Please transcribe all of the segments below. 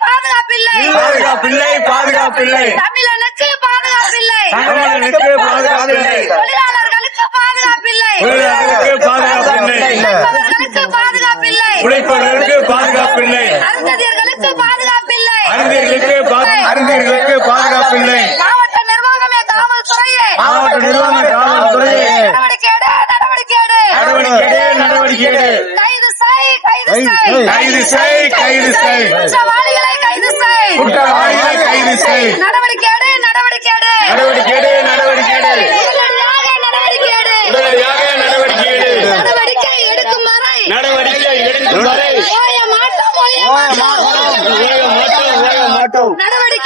பாதுகாப்பில்லை பாதுகாப்பில்லை. தமிழனுக்கு பாதுகாப்பில்லை. தமிழனுக்கு பா- அறிஞர்களுக்கு பாதுகாப்பில்லை மாவட்ட நிர்வாகமே காவல்துறையே. மாவட்ட நிர்வாக காவல்துறையே. நடவடிக்கை எடு, நடவடிக்கை எடு. நடவடிக்கை எடு, நடவடிக்கை எடு. கைது செய் கைது செய். கைது செய் கைது செய். குற்றவாளிகளை கைது செய். குற்றவாளிகளை கைது செய். நடவடிக்கை எடு நடவடிக்கை எடு நடவடிக்கை எடு நடவடிக்கை எடு உடனடியாக நடவடிக்கை எடு உடனடியாக நடவடிக்கை எடு நடவடிக்கை எடுக்கும் வரை நடவடிக்கை எடுக்கும் வரை ஓய மாட்டோம் ஓய மாட்டோம் ஓய மாட்டோம் ஓய மாட்டோம்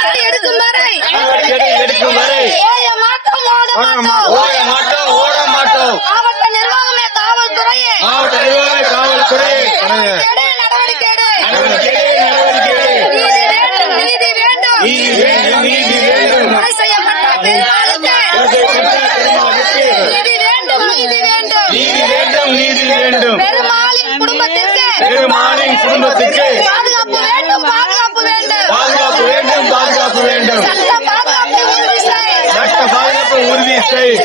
நடவடிக்கை எடுக்கும் வரை நடவடிக்கை எடுக்கும் வரை. ஓய மாட்டோம் ஓட மாட்டோம். ஓய மாட்டோம் ஓட மாட்டோம். மாவட்ட நிர்வாகமே காவல்துறையே. மாவட்ட நிர்வாக காவல்துறை எடு, நடவடிக்கை எடு. நடவடிக்கை எடு, நடவடிக்கை எடு. நீதி வேண்டும் நீதி வேண்டும். நீதி வேண்டும் நீதி வேண்டும். கொலை செய்யப்பட்ட பெருமாளுக்கு கொலை செய்யப்பட்ட பெருமாளுக்கு. நீதி வேண்டும் நீதி வேண்டும். நீதி வேண்டும் நீதி வேண்டும். பெருமாளின் குடும்பத்திற்கு. பெருமாளின் பாதுகாப்பு வேண்டும் பாதுகாப்பு வேண்டும் பாதுகாப்பு வேண்டும் பாதுகாப்பு வேண்டும் சட்ட பாதுகாப்பை உறுதி செய் சட்ட பாதுகாப்பு உறுதி செய்.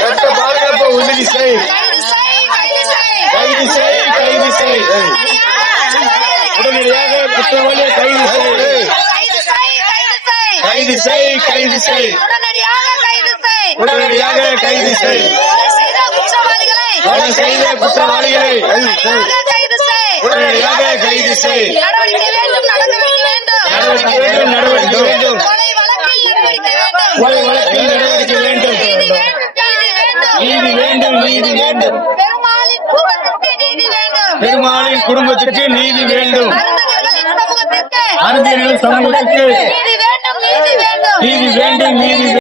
சட்ட பாதுகாப்பை உறுதி செய். கைது செய் கைது செய். உடனடியாக குற்றவாளியை கைது செய். கைது செய் கைது செய். உடனடியாக கைது செய். கொலை செய்த குற்றவாளிகளை. உடனடியாக கைது செய் உடனடியாக கைது செய் நடவடிக்கை வேண்டும் நடவடிக்கை வேண்டும் நடவடிக்கை வேண்டும் நடவடிக்கை வேண்டும் கொலை வழக்கில் நடவடிக்கை வேண்டும் கொலை வழக்கில் நடவடிக்கை வேண்டும் நீதி வேண்டும் நீதி வேண்டும் நீதி வேண்டும் நீதி வேண்டும் பெருமாளின் குடும்பத்திற்கு நீதி வேண்டும் பெருமாளின் குடும்பத்திற்கு நீதி வேண்டும். அறிஞர்கள் சமூகத்திற்கு நீதி வேண்டும் நீதி வேண்டும். நீதி வேண்டும் நீதி